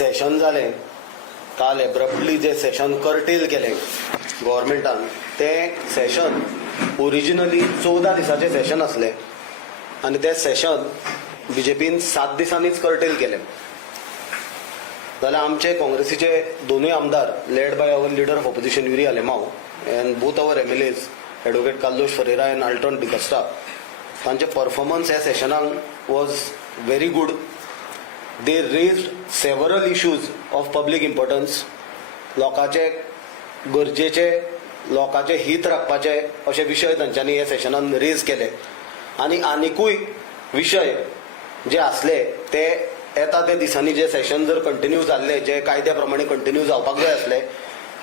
Session जालें काल abruptly जे सेशन कर्टेल केलें गव्हर्मेंटान तें सेशन ओरिजिनली 14 दिसाचें सेशन आसलें आनी तें सेशन बीजेपीन 7 दिसांनीच कर्टेल केलें. जाल्यार आमचे काँग्रेसीचे दोनूय आमदार led by our leader of opposition Yuri Alemao and both our MLAs advocate Carlos Ferreira and Alton D'Costa तांचे परफॉर्मन्स ह्या सेशनाक was very good. They raised several issues of public importance. लोकांचे गरजेचे लोकांचे हित राखपाचे अशे विशय तांच्यांनी ह्या सेशनान रेज केले आनी आनिकूय विशय जे आसले ते येता त्या दिसांनी जे सेशन जर कंटिन्यू जाल्ले जे कायद्या प्रमाणे कंटिन्यू जावपाक जाय आसले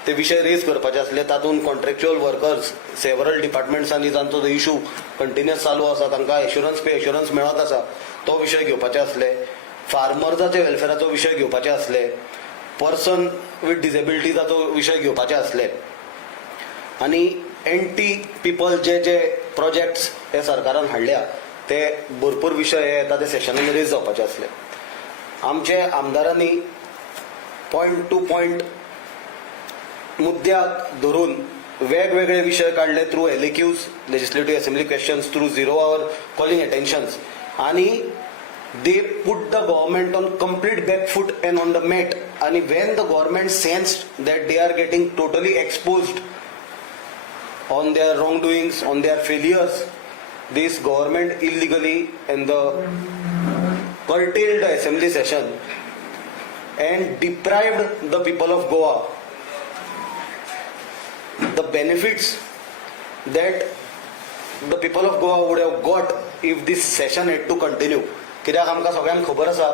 ते विशय रेज करपाचे आसले. तातूंत कॉन्ट्रॅक्च्युअल वर्कर्स सेवरल डिपार्टमेंट्सांनी तांचो जो इशू कंटिन्युअस चालू आसा तांकां एश्युरन्स मेळत आसा तो विशय घेवपाचे आसले. फार्मर्साचे वेलफेराचो विशय घेवपाचे आसले. पर्सन विथ डिसेबिलिटीजाचो विशय घेवपाचे आसले आनी एंटी पीपल जे जे प्रोजेक्ट्स हे सरकारान हाडल्या ते भरपूर विशय हे येता ते सेशनान रेज जावपाचे आसले. आमचे आमदारांनी पॉयंट टू पॉयंट मुद्द्याक धरून वेगवेगळे विशय काढले through LAQs legislative assembly questions through 0 hour calling attentions आणि they put the government on complete back foot and on the mat. And when the government sensed that they are getting totally exposed on their wrongdoings, on their failures, this government illegally and the curtailed the assembly session and deprived the people of Goa the benefits that the people of Goa would have got if this session had to continue. कित्याक आमकां सगळ्यांक खबर आसा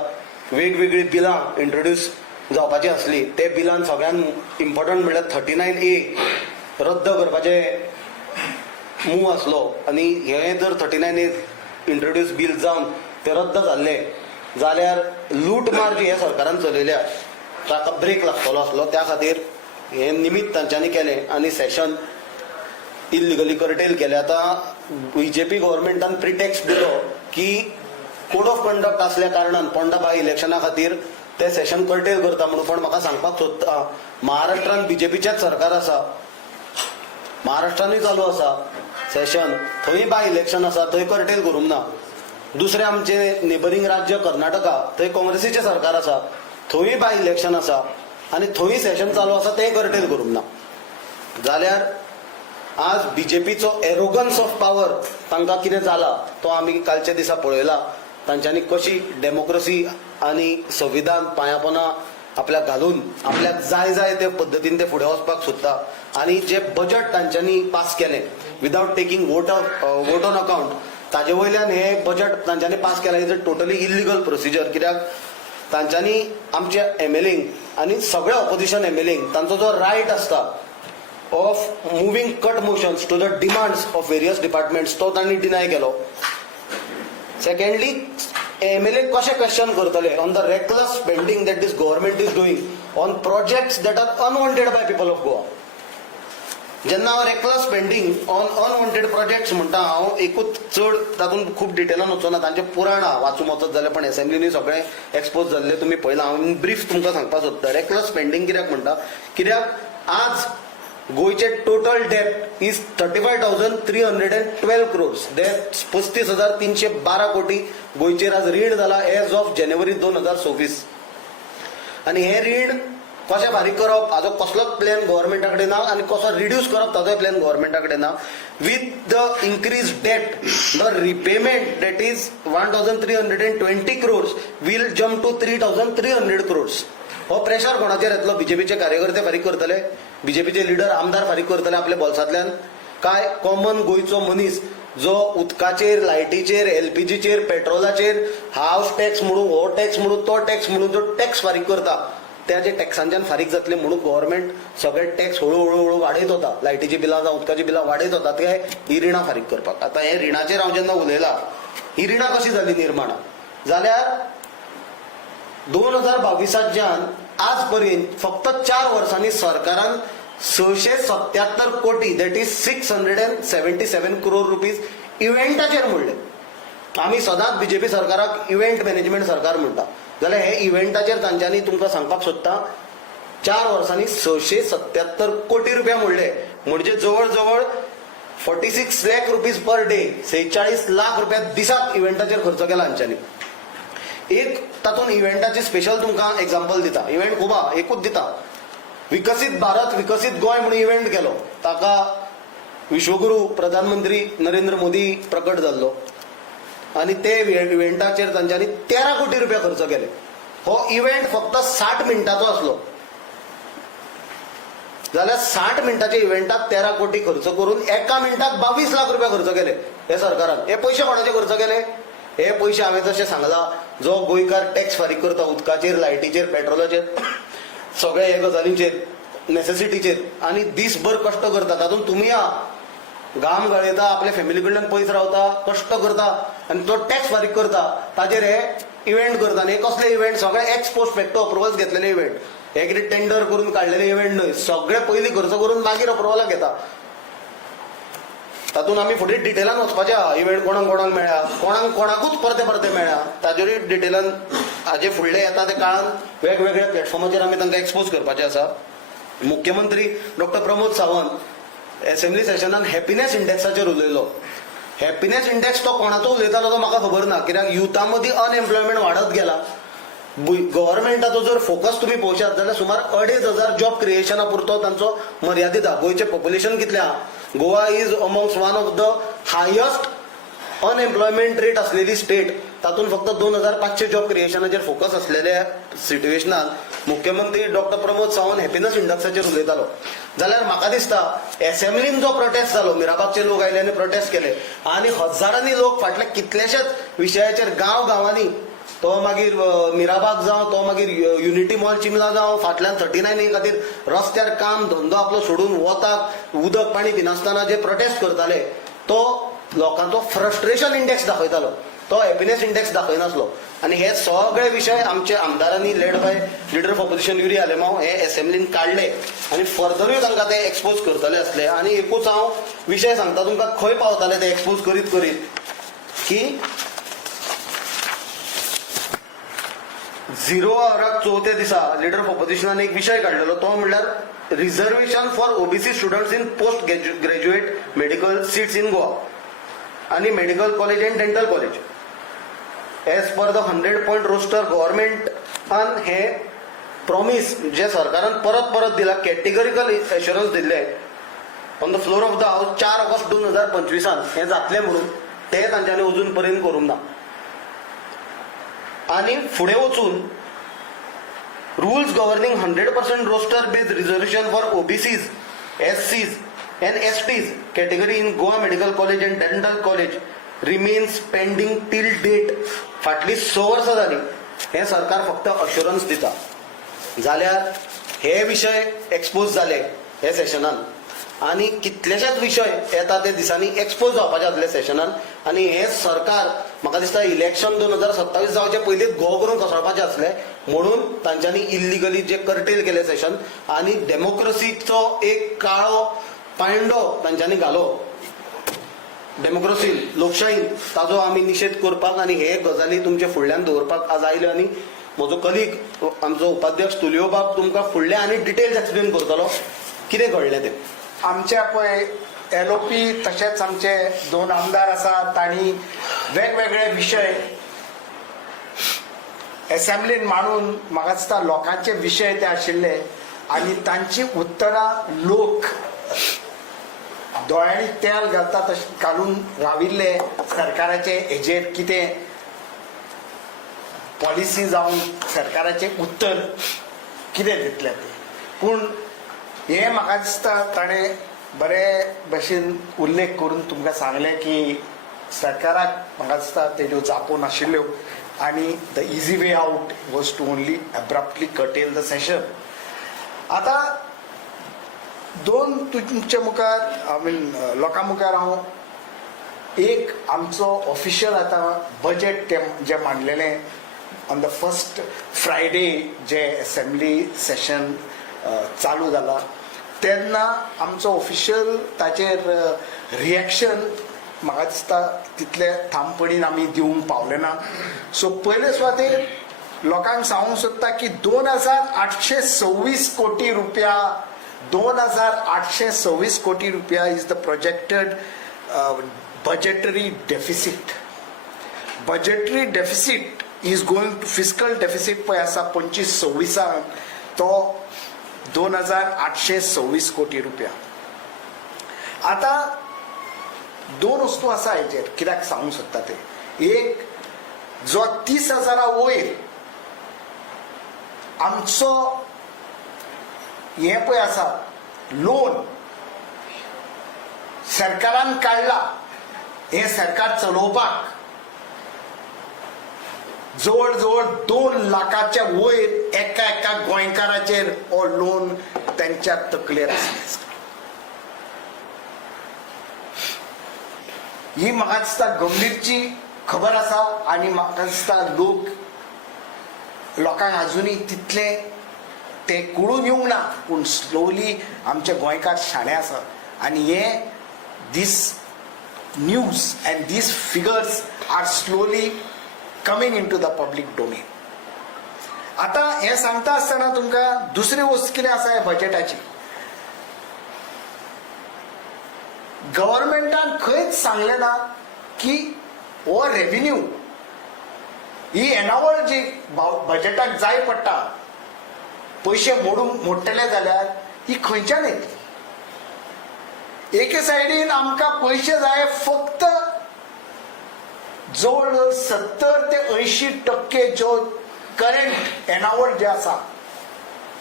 वेगवेगळी बिलां introduce जावपाची आसली. ते बिलान सगळ्यांत इम्पॉर्टंट म्हणल्यार 39A रद्द करपाचे मूव आसलो आनी हे जर 39A इंट्रोड्यूस बील जावन ते रद्द जाल्ले जाल्यार लूटमार जी ह्या सरकारान चलयल्या ताका ब्रेक लागतलो आसलो. त्या खातीर हे निमित्त तांच्यांनी केलें आनी सेशन इल्लिगली कर्टेल केलें. आतां BJP गव्हर्मेंटान प्रिटेक्स्ट दिलो की कोड ऑफ कंडक्ट असल्या कारणान पोंडा बाय इलेक्शना खातीर ते सेशन कर्टेल करता म्हणून. पण म्हाका सांगपाक सोदता महाराष्ट्रान BJPचेच सरकार आसा, महाराष्ट्रानूय चालू आसा सेशन, थंय बाय इलेक्शन आसा, थंय कर्टेल करूंक ना. दुसरे आमचे नेबरिंग राज्य कर्नाटका थंय काँग्रेसीचें सरकार आसा, थंय बाय इलेक्शन आसा आनी थंय सेशन चालू आसा तें कर्टेल करूंक ना. जाल्यार आज BJPचो एरोगन्स ऑफ पावर तांकां कितें जाला तो आमी कालच्या दिसा पळयला. तांच्यांनी कशी डेमोक्रेसी आणि संविधान पांयापोना आपल्याक घालून आपल्याक जाय ते पद्दतीन ते फुडें वचपाक सोदता. आनी जे बजट तांच्यांनी पास केलें without taking vote on account ताजे वयल्यान हे बजट तांच्यांनी पास केलां is a totally illegal procedure. कित्याक तांच्यांनी आमच्या MLAंक आनी सगळ्या ऑपोजिशन MLAंक तांचो जो रायट आसता of moving cut motions to the demands of various departments तो तांणी डिनाय केलो. सेकंडली MLA कशें क्वेश्चन करतले on the reckless spending that this government is doing on projects that are unwanted by people of Goa. जेन्ना हांव reckless spending on unwanted projects म्हणटा हांव एकूच चड तातूंत खूब डिटेलान वचना, तांचे पुराण वाचूंक वचत जाल्यार पण असेंब्लीनी सगळे एक्सपोज जाल्ले तुमी पळयलां. हांव ब्रीफ तुमकां सांगपाक सोदता रेकलेस स्पेंडिंग कित्याक म्हणटा. कित्याक आज गोयचे टोटल डेट इज 35,312 crores. 35,312 कोटी गोयचेर आज रीण जाला एज ऑफ जानेवारी 2024. आनी हे रीण कशें फारीक करप हाजो कसलोच प्लॅन गव्हर्मेंटा कडेन ना आनी कसो रिड्यूस करप ताजोय प्लॅन गव्हर्मेंटा कडेन ना. With the increase debt the repayment debt is 1,320 crores will jump to 3,300 crores. हो प्रेशर कोणाचेर येतलो? BJPचे कार्यकर्ते फारीक करतले, BJPचे लिडर आमदार फारीक करतले आपल्या बोल्सांतल्यान काय कॉमन गोंयचो मनीस जो उदकाचेर लायटीचेर LPGचेर पेट्रोलाचेर हावस टॅक्स म्हणून हो टॅक्स म्हणून तो टॅक्स म्हणून जो टॅक्स फारीक करता त्या जे टॅक्सांच्यान फारीक जातले म्हणून गव्हर्मेंट सगळे टॅक्स हळू वाडयत होता. लायटीची बिलां जावं उदकाची बिलां वाडयत होता ते ही रिणां फारीक करपाक. आतां हे रिणाचेर हांव जेन्ना उलयलां ही रिणां कशी जाली निर्माण जाल्यार 2022च्यान आज पर्यंत फक्त 4 वर्सांनी सरकारान 677 कोटी दॅट इज 677 crore रुपीज इव्हेंटाचेर मोडले. आमी सदांच बीजेपी सरकाराक इव्हेंट मॅनेजमेंट सरकार म्हणटा, जाल्यार हे इव्हेंटाचेर तांच्यांनी तुमकां सांगपाक सोदता 4 वर्सांनी 677 कोटी रुपया मोडले, म्हणजे जवळ जवळ 46 lakh rupees per day, 46 lakh रुपया दिसाक इव्हेंटाचेर खर्च केला हांच्यांनी. एक तातूंत इव्हेंटाचे स्पेशल तुमकां एग्जाम्पल दिता. इव्हेंट खूब आहा, एकूच दिता. विकसीत भारत विकसीत गोंय म्हणून इव्हेंट केलो, ताका विश्वगुरू प्रधानमंत्री नरेंद्र मोदी प्रकट जाल्लो आनी ते इव्हेंटाचेर तांच्यांनी 13 कोटी रुपया खर्च केले. हो इव्हेंट फक्त 60 मिनटाचो आसलो, जाल्यार 60 मिनटाच्या इव्हेंटाक 13 कोटी खर्च करून एका मिनटाक 22 लाख रुपया खर्च केले हे सरकारान. हे पयशे कोणाचे खर्च केले? हे पयशे हांवें जशें सांगलां, जो गोंयकार टॅक्स फारीक करता उदकाचेर, लायटीचेर, पेट्रोलाचेर, सगळ्या हे गजालींचेर, नेसेसिटीचेर, आनी दीसभर कश्ट करता. तातूंत तुमी आहा, घाम गळयता, आपल्या फॅमिली कडल्यान पयस रावता, कश्ट करता आनी तो टॅक्स फारीक करता, ताजेर हे इव्हेंट करता. आनी हे कसले इव्हेंट? सगळे एक्स पोस्ट फॅक्टो अप्रुवल्स घेतलेले इव्हेंट. हे कितें टेंडर करून काडलेले इव्हेंट न्हय, सगळे पयलीं खर्च करून मागीर अप्रुवलाक घेता. तातूंत आमी फुडें डिटेलान वचपाचें आहा. इव्हेंट कोणाक कोणाक मेळ्ळा, कोणाकूच परते परते मेळ्ळा, ताजेरूय डिटेलान हाजे फुडले येता ते काळान वेगवेगळ्या प्लॅटफॉर्माचेर आमी तांकां एक्सपोज करपाचें आसा. मुख्यमंत्री डॉक्टर प्रमोद सावंत एसेंब्ली सेशनान हॅपिनेस इंडेक्साचेर उलयलो. हॅपिनेस इंडेक्स तो कोणाचो उलयतालो तो म्हाका खबर ना, कित्याक युथा मदीं अनएम्प्लॉयमेंट वाडत गेला. गव्हर्मेंटाचो जर फोकस तुम्ही पळोवशात जाल्यार सुमार 2,500 जॉब क्रिएशना पुरतो तांचो मर्यादीत आहा. गोंयचें पॉप्युलेशन कितलें आहा? Goa is amongst one of the highest unemployment rate असलेली स्टेट. तातूंत फक्त 2,500 जॉब क्रिएशनाचेर फोकस असलेल्या सिच्युएशनात मुख्यमंत्री डॉक्टर प्रमोद सावंत हॅपिनेस इंडेक्साचेर उलयतालो. जाल्यार म्हाका दिसता एसेंब्लीन जो प्रोटेस्ट जालो, मिराबागचे लोक आयले आनी प्रोटेस्ट केले आनी हजारांनी लोक फाटल्या कितलेशेच विशयाचेर गांवांनी, तो मागीर मिराबाग जावं, तो मागीर युनिटी मॉल चिमला जावं, फाटल्यान 39 खातीर रस्त्यार काम धंदो आपलो सोडून वताक उदक पाणी पिनासतना जे प्रोटेस्ट करताले, तो लोकांचो फ्रस्ट्रेशन इंडेक्स दाखयतालो, तो हॅपिनेस इंडेक्स दाखयनासलो. आनी हे सगळे विशय आमचे आमदारांनी laid by leader of opposition Yuri Alemao हे एसेंब्लीन काडले आनी फर्दरूय तांकां ते एक्सपोज करतले असले. आनी एकूच हांव विशय सांगता तुमकां, खंय पावताले ते एक्सपोज करीत करीत, की 0 ऑवराक 4थ्या दिसा लिडर ऑफ ऑपोजिशनान एक विशय काडलेलो, तो म्हणल्यार reservation for OBC students in post graduate medical seats in Goa आनी medical college and dental college. As per the 100-point roster गव्हर्मेंटान हे प्रॉमिस जे सरकारान परत परत दिला, कॅटेगरिकल एश्युरन्स दिल्ले on the floor of the house 4 August 2025 हे जातले म्हणून, ते तांच्यांनी अजून पर्यंत करूंक ना. आणि फुडें वचून rules governing 100% roster based reservation for OBCs, एससीज and STs category in Goa medical college and dental college remains pending till date. फाटली 6 वर्सां जाली, हे सरकार फक्त अश्युरन्स दिता. जाल्यार हे विशय एक्सपोज जाले हे सेशनान आनी कितलेशेच विशय येता ते दिसांनी एक्सपोज जावपाचे आसले सेशनान. आनी हे सरकार म्हाका दिसता इलेक्शन 2027 जावचे पयलींच घो करून कसळपाचे आसले, म्हणून तांच्यांनी इल्लिगली जे कर्टेल केले सेशन आनी डेमोक्रेसीचो एक काळो पांयंडो तांच्यांनी घालो डेमोक्रेसीन, लोकशाहीन, ताजो आमी निशेध करपाक आनी हे गजाली तुमचे फुडल्यान दवरपाक आज आयले. आनी म्हजो कलीग आमचो उपाध्यक्ष तुलियो बाब तुमकां फुडले आनी डिटेल्स एक्सप्लेन करतलो कितें घडलें तें. आमचे पळय एलओपी तशेंच आमचे 2 आमदार आसात, तांणी वेगवेगळे विशय एसेंब्लीन मांडून म्हाका दिसता लोकांचे विशय ते आशिल्ले आनी तांची उतरां लोक दोळ्यांनी तेल घालता तशें घालून राविल्ले. सरकाराचे हेजेर कितें पॉलिसी जावन सरकाराचें उत्तर कितें दितलें तें. पूण हे म्हाका दिसता ताणें बरे भशेन उल्लेख करून तुमकां सांगलें की सरकाराक म्हाका दिसता तेज्यो जापो नाशिल्ल्यो आनी the easy way out was to only abruptly curtail the session. आतां 2 तुमचे मुखार लोकां मुखार हांव एक आमचो ऑफिशियल आतां बजेट जे मांडलेलें ऑन द फर्स्ट फ्रायडे जे एसेंब्ली सेशन चालू जाला तेन्ना आमचो ऑफिशियल ताचेर रिएक्शन म्हाका दिसता तितले ठामपणीन आमी दिवंक पावले ना. सो पयले सुवातेर लोकांक सांगूंक सोदता की 2,826 कोटी रुपया 2,826 कोटी रुपया is the projected budgetary deficit. Budgetary deficit is going to fiscal deficit पळय आसा 25-26 तो 2,826 कोटी रुपया. आता दोन वस्तू आसा हेचेर कित्याक सांगूंक सोदता ते. एक, जो 30,000 वयर आमचो हे पळय आसा लोन सरकारान काडला, हे सरकार चलोवपाक जवळ जवळ 2 लाखाच्या वयर एका गोंयकाराचेर हो लोन त्यांच्या तकलेर आसले. ही म्हाका दिसता गंभीरची खबर आसा आनी म्हाका दिसता लोकांक अजुनूय तितले ते कळून येवंक ना, पूण स्लोली आमचे गोंयकार शाणे आसा आनी हे this news and these figures are slowly coming into the public domain. आता हे सांगता आसतना तुमकां दुसरी वस्त कितें आसा ह्या बजेटाची. गव्हर्नमेंटान खंयच सांगलें ना की हो रेव्हेन्यू ही एनावळ जी बजेटाक जाय पडटा पयशे मोडटले जाल्यार ही खंयच्यान येतली. एके सायडीन आमकां पयशे जाय फक्त जवळ 70 ते 80% जो करंट एनावळ जे आसा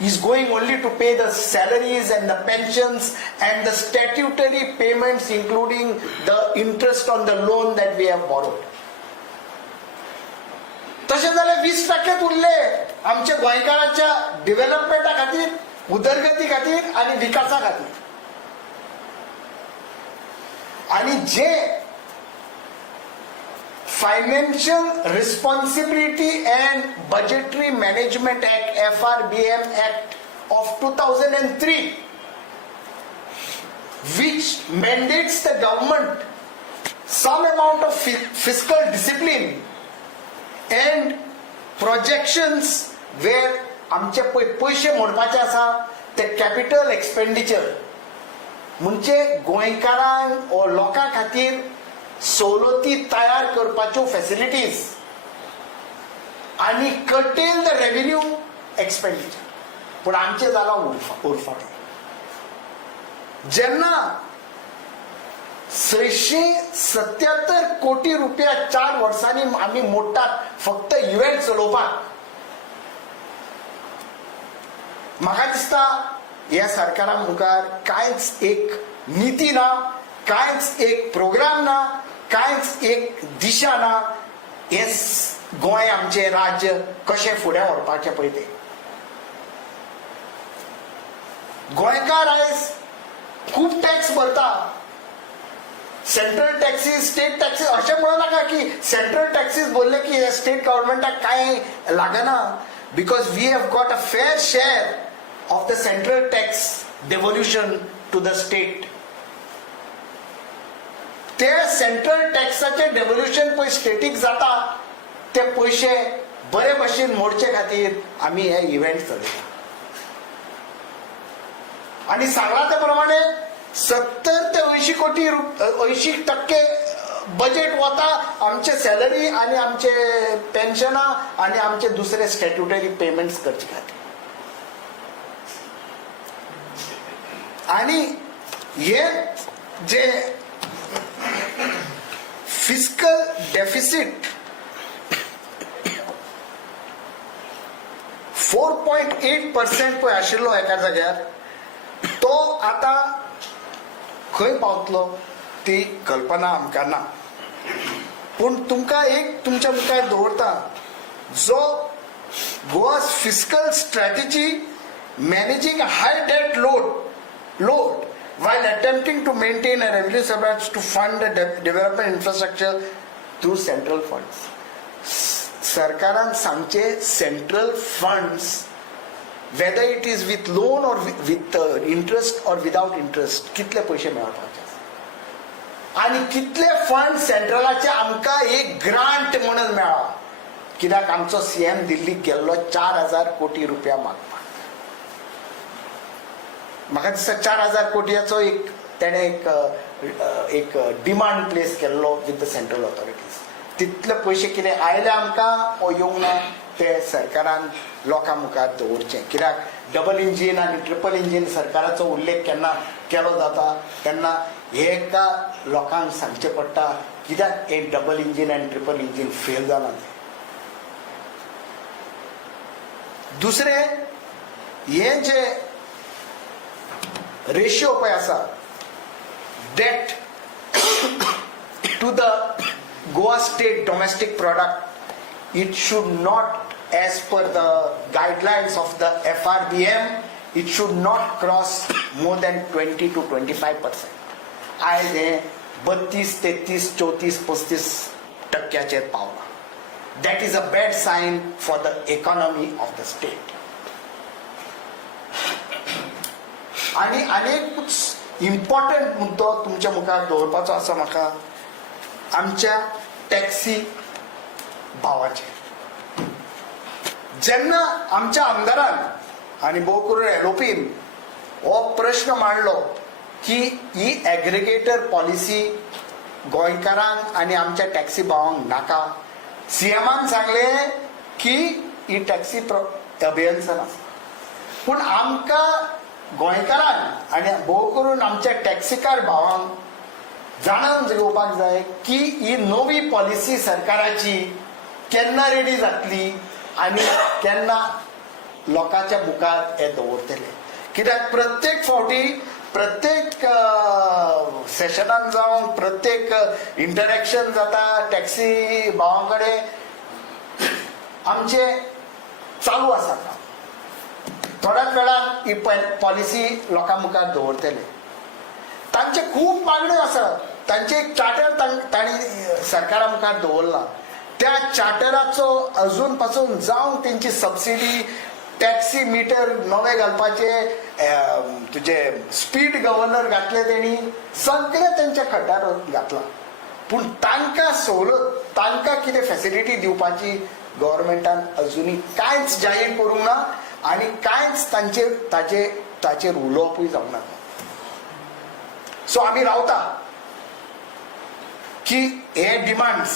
is going only to pay the salaries and the pensions and the statutory payments including the interest on the loan that we have borrowed. तशें जाल्यार 20% उरले आमच्या गोंयकाराच्या डेव्हलपमेंटा खातीर, उदरगती खातीर आनी विकासा खातीर. आणि जे financial responsibility and budgetary management act FRBM act of 2003 which mandates the government some amount of fiscal discipline and projections where आमचे पैसे मोडपाचे आसा ते कॅपिटल एक्सपेंडिचर म्हणजे गोंयकारांक ओ लोकां खातीर सवलती तयार करपाच्यो फॅसिलिटीज आनी कर्टेल द रेव्हेन्यू एक्सपेंडिचर. पूण आमचे जाला उरफाट. जेन्ना 677 कोटी रुपया 4 वर्सांनी आमी मोडटात फक्त इव्हेंट चलोवपाक, म्हाका दिसता ह्या सरकारा मुखार कांयच एक नीती ना, कांयच एक प्रोग्राम ना, कांयच एक दिशा ना. हे गोंय आमचे राज्य कशें फुडें व्हरपाचें पळय ते. गोंयकार आयज खूब टॅक्स भरता. सेंट्रल टॅक्सीस, स्टेट टॅक्सीस अशें म्हणू नाका की सेंट्रल टॅक्सीस भरले की स्टेट गव्हर्नमेंटाक कांय लागना, because we have got a fair share of the central tax devolution to the state. ते सेंट्रल टॅक्साचे डेव्होल्युशन पळय स्टेटीक जाता ते पयशे बरे भशेन मोडचे खातीर आमी हे इव्हेंट चलयता. आनी सांगला ते प्रमाणे 70 ते 80 कोटी 80% बजेट वता आमचे सॅलरी आनी आमचे पेन्शनां आनी आमचे दुसरे स्टॅट्युटरी पेमेंट्स करचे खातीर. आणि हे जे फिस्कल डेफिसिट 4.8% पळय आशिल्लो एका जाग्यार तो आता खंय पावतलो ती कल्पना आमकां ना. पूण तुमकां एक तुमच्या मुखार दवरता, जो गोवा's fiscal strategy managing a high debt load while attempting to maintain a revenue surplus to fund the development infrastructure through central funds. सरकारान सांगचे central funds whether it is with loan or with interest or without interest कितले पैसे मेळपाचे. आणि कितले fund सेंट्रलाचे आमकां एक grant म्हणून मेळ्ळा, कित्याक आमचो सीएम दिल्लीक गेल्लो 4,000 कोटी रुपया मागपाक. म्हाका दिसता 4,000 कोटयाचो तेणे एक डिमांड प्लेस केल्लो विथ द सेंट्रल ऑथॉरिटीज. तितले पयशे कितें आयले आमकां वो येवंक ना, ते सरकारान लोकां मुखार दवरचें. कित्याक डबल इंजीन आनी ट्रिपल इंजीन सरकाराचो उल्लेख केन्ना केलो जाता तेन्ना हेका लोकांक सांगचें पडटा कित्याक एक डबल इंजीन आनी ट्रिपल इंजीन फेल जालां तें. दुसरें, हे जे रेशियो पळय आसा debt to the Goa state domestic product, it should not, as per the guidelines of the FRBM, it should not cross more than 20 to 25%. आयज हे 32, 33, 34, 35% पावला. That is a bad sign for the economy of the state. आणि अनेक important मुद्दो तुमच्या मुखार दवरपाचो आसा म्हाका, आमच्या टॅक्सी भावाचे. जेन्ना आमच्या आमदारान आनी भोव करून एलओपीन हो प्रश्न मांडलो की ही एग्रिगेटर पॉलिसी गोंयकारांक आनी आमच्या टॅक्सी भावांक नाका, सीएमान सांगले की ही टॅक्सी अभियंसन आसा. पूण आमकां गोंयकारांक आनी भोव करून आमच्या टॅक्सीकार भावांक जाणून घेवपाक जाय की ही नवी पॉलिसी सरकाराची केन्ना रेडी जातली आनी केन्ना लोकांच्या मुखार हे दवरतले. कित्याक प्रत्येक फावटी प्रत्येक सेशनान जावं प्रत्येक इंटरॅक्शन जाता टॅक्सी भावां कडेन आमचे चालू आसा काम. थोड्याच वेळान ही पॉलिसी लोकां मुखार दवरतले. तांचे खूब मागण्यो आसात. तांचे एक चार्टर तांणी सरकारा मुखार दवरला. त्या चार्टराचो अजून पासून जावं तेंची सबसिडी, टॅक्सी मिटर नवे घालपाचे, तुजे स्पीड गव्हर्नर घातले तेणी, सगळे तेंच्या खड्ड्यार घातला. पूण तांकां सवलत, तांकां कितें फॅसिलिटी दिवपाची गव्हर्मेंटान अजुनी कांयच जाहीर करूंक ना आनी कांयच ताचेर उलोवपूय जावंक ना. सो आमी रावता की हे डिमांड्स,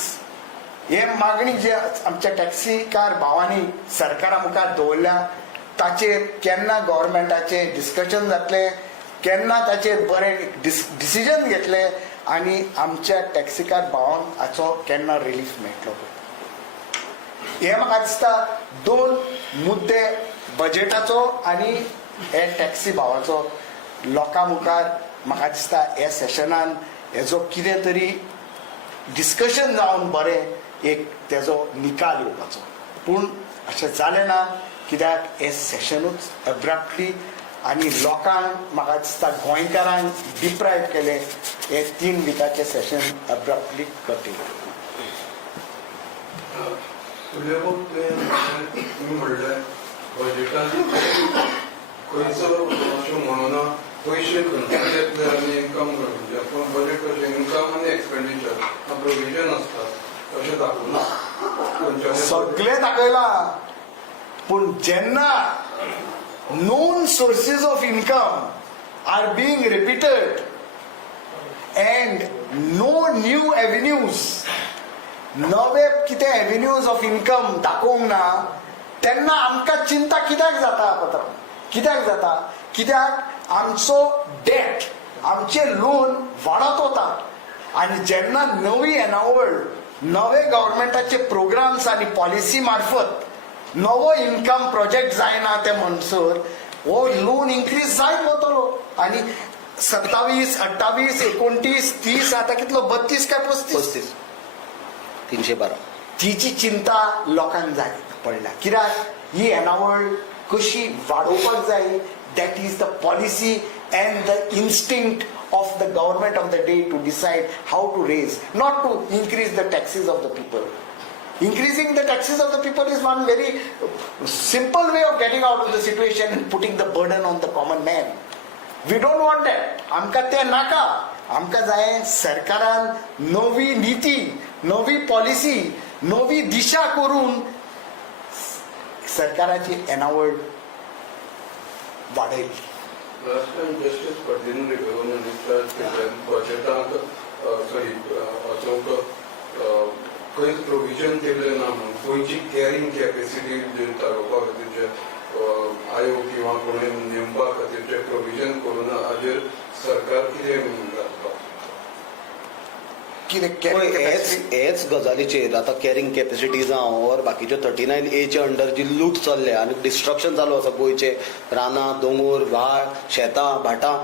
हे मागणी जे आमच्या टॅक्सीकार भावांनी सरकारा मुखार दवरल्या ताचेर केन्ना गव्हर्मेंटाचे डिस्कशन जातले, केन्ना ताचेर बरें डिसिजन घेतले आनी आमच्या टॅक्सीकार भावांक हाचो केन्ना रिलीफ मेळटलो. हे म्हाका दिसता दोन मुद्दे, बजेटाचो आनी हे टॅक्सी भावाचो लोकां मुखार म्हाका दिसता हे सेशनान हेजो कितें तरी डिस्कशन जावन बरें एक तेजो निकाल येवपाचो. पूण अशें जालें ना कित्याक हे सेशनूच एब्रप्टली आनी लोकांक म्हाका दिसता गोंयकारांक डिप्रायव केलें. हे 3 विकाचें सेशन एब्रप्टली कट येयलें. तुम्ही म्हणलें बजेटान खंयचो अशें म्हणूना पयशे खंयचे येतले आनी इन्कम खंयचे, पूण बजेट कशें इन्कम आनी एक्सपेंडिचर प्रोविजन आसता तशें दाखयना. सगळें दाखयलां. पूण जेन्ना known sources of income are being repeated and no new avenues, नवे कितें एव्हेन्यूज ऑफ इन्कम दाखोवंक ना, तेन्ना आमकां चिंता कित्याक जाता पात्रांव? कित्याक जाता? कित्याक आमचो डेट, आमचे लोन वाडत वता. आनी जेन्ना नवी येणावळ, नवे गव्हर्मेंटाचे प्रोग्राम्स आनी पॉलिसी मार्फत नवो इन्कम प्रोजेक्ट जायना ते म्हणसर हो लोन इन्क्रीज जायत वतलो. आनी 27, 28, 29, 30 आता कितलो 32 काय 35? 312. तिची चिंता लोकांक जाय पडल्या. कित्याक ही येणावळ कशी वाडोवपाक जाय, that is the policy and the instinct of the government of the day to decide how to raise, not to increase the taxes of the people. Increasing the taxes of the people is one very simple way of getting out of the situation and putting the burden on the common man. We don't want that. आमकां ते नाका. आमकां जाय सरकारान नवी नीती, नवी policy, नवी दिशा करून सरकाराची येणावळ वाडयली. Last time Justice Pardinu government बजेटांत सॉरी वचोंक खंयच प्रोविजन केल्लें ना म्हणून गोंयची कॅरिंग कॅपेसिटी थारोवपा खातीरचे आयोग किंवा कोणें नेमपा खातीरचे प्रोविजन करून हाजेर सरकार कितें घालता? हेच गजालीचेर आतां कॅरिंग कॅपेसिटी जावं और बाकीच्यो 39A अंडर जी लूट चल्ले आनी डिस्ट्रक्शन चालू आसा गोंयचे रानां दोंगर व्हाळ शेतां भाटां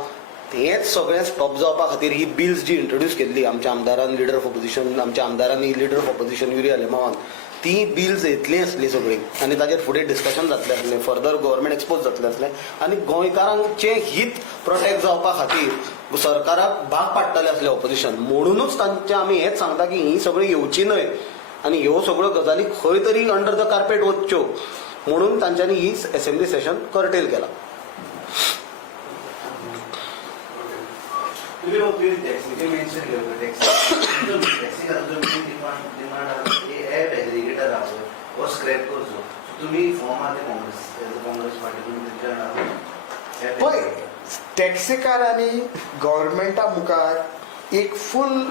हेच सगळें स्टॉप जावपा खातीर ही बिल्स जी इंट्रोड्यूस केल्ली आमच्या आमदारान लिडर ऑफ ऑपोजिशन आमच्या आमदारांनी लिडर ऑफ ऑपोजिशन युरिया लेमावान ती बिल्स येतली आसली सगळी आनी ताजेर फुडें डिस्कशन जातलें आसलें फर्दर गव्हर्मेंट एक्सपोज जातलें आसलें आनी गोंयकारांचें हित प्रोटेक्ट जावपा खातीर सरकाराक भाग पाडटलें आसलें ऑपोजिशन म्हणूनच तांचे आमी हेच सांगता की ही सगळी येवची न्हय आनी ह्यो सगळ्यो गजाली खंय तरी अंडर द कार्पेट वचच्यो म्हणून तांच्यांनी ही असेंब्ली सेशन कर्टेल केला. पळय टॅक्सीकारांनी गव्हर्मेंटा मुखार एक फुल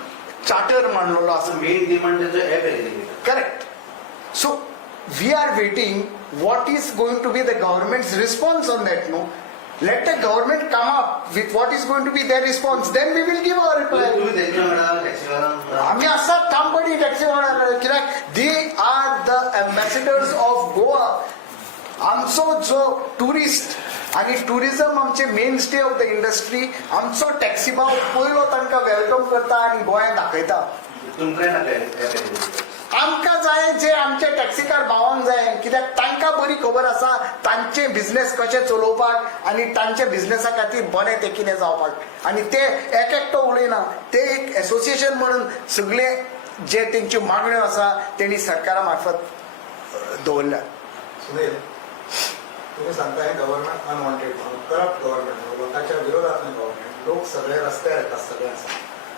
चार्टर मांडलेलो आसा. मेन डिमांड त्याचं app aggregator. Correct. So we are waiting what is going to be the government's response on that, no? Let the government come up with what is going to be their response. Then we will give our reply. तुम्ही त्यांच्या वेळा टॅक्सीवाला आम्ही असतात ठामपणी टॅक्सीवाला कित्याक they are the ambassadors of Goa. आमचो जो टुरिस्ट आणि टुरिझम आमचे mainstay of the industry आमचो टॅक्सी भाव पयलो तांकां वेलकम करता आणि गोंयांत दाखयता. तुमकां नाका ॲप एग्रीगेटर. आमकां जाय जे आमचे टॅक्सीकार भावांक जाय कित्याक तांकां बरी खबर आसा तांचे बिझनेस कशें चलोवपाक आनी तांचे बिझनेसा खातीर बरें ते कितें जावपाक आनी ते एक एकटो उलयना ते एक एसोसिएशन म्हणून सगळे जे तेंच्यो मागण्यो आसा तेणी सरकारा मार्फत दवरल्या. सुनील, तुम्ही सांगता हे गव्हर्नमेंट अनवॉन्टेड म्हणून करप्ट गव्हर्नमेंट लोकांच्या विरोधातले गव्हर्नमेंट लोक सगळे रस्त्यार येतात सगळे आसा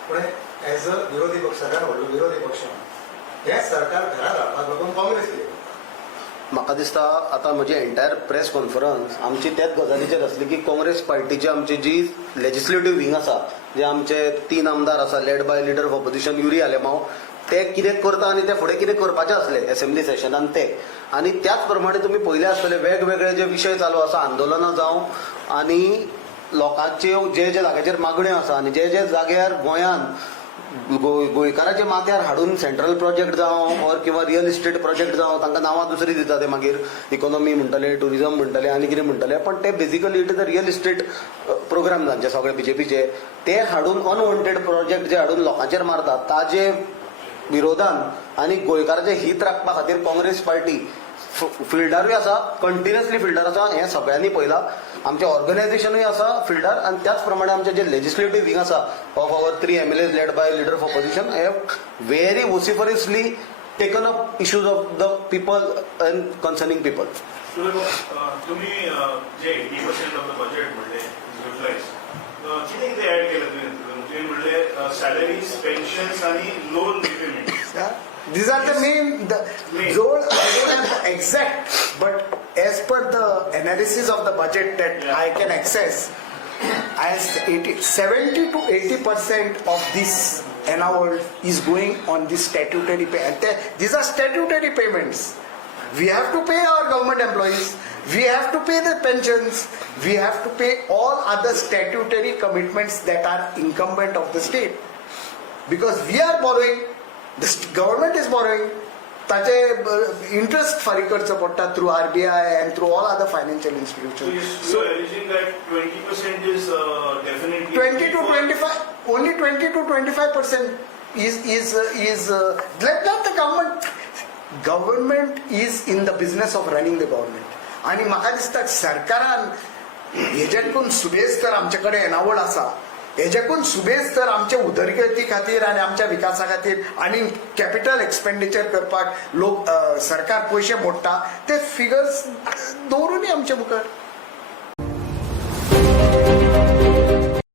पण एज अ विरोधी पक्ष सगळ्यात व्हडलो विरोधी पक्ष हे सरकार घरात हाडपाक लागून काँग्रेस कितें करता? म्हाका दिसता आतां म्हजी एंटायर प्रेस कॉन्फरन्स आमची त्याच गजालीचेर आसली की काँग्रेस पार्टीची आमची जी लेजिस्लेटिव्ह विंग आसा जे आमचे 3 आमदार आसा led by leader of opposition Yuri Alemao ते कितें करता आनी ते फुडें कितें करपाचें आसलें असेंब्ली सेशनान ते आनी त्याच प्रमाणे तुमी पयले आसतले वेगवेगळे जे विशय चालू आसा आंदोलनां जावं आनी लोकांच्यो जे जे जाग्याचेर मागण्यो आसा आनी जे जे जाग्यार गोंयान गोंयकाराच्या माथ्यार हाडून सेंट्रल प्रोजेक्ट जावं और किंवा रियल इस्टेट प्रोजेक्ट जावं तांकां नांवां दुसरी दिता ते मागीर इकॉनॉमी म्हणटले टुरिझम म्हणटले आनी कितें म्हणटले पण ते basically it is the real estate program जांचे सगळे बीजेपीचे ते हाडून अनवॉन्टेड प्रोजेक्ट जे हाडून लोकांचेर मारतात ताजे विरोधान आनी गोंयकाराचें हित राखपा खातीर काँग्रेस पार्टी फिल्डारूय आसा कंटिन्युअसली फिल्डार आसा हें सगळ्यांनी पळयलां आमचें ऑर्गनायझेशनूय आसा फिल्डार आनी त्याच प्रमाणे आमचें जे लेजिस्लेटिव्ह विंग आसा of our 3 MLAs led by leader of opposition have very vociferously taken up issues of the people and concerning people. तुम्ही जे 80% ऑफ द बजेट म्हणले युटिलाइज कितें कितें ऍड केलं तुम्ही म्हणले सॅलरीज पेन्शन्स आणि loan repayment. These are the main, I don't have the exact, but as per the analysis of the budget that I can access, as 70 to 80% of this announced is going on this statutory pay. And these are statutory payments. We have to pay our government employees. We have to pay the pensions. We have to pay all other statutory commitments that are incumbent of the state. Because we are borrowing. The government is borrowing. ताचे interest फारीक करचो पडटा through RBI and through all other financial institutions. So you are alleging that 20% is definitely 20 to 25, only 20 to 25% is let the government is in the business of running the government. आणि म्हाका दिसता सरकारान हेजेकून सुबेज तर आमचे कडेन येणावळ आसा हेजेकून सुबेज तर आमच्या उदरगती खातीर आनी आमच्या विकासा खातीर आनी कॅपिटल एक्सपेंडिचर करपाक लोक सरकार पयशे मोडटा ते फिगर्स दवरूनी आमचे मुखार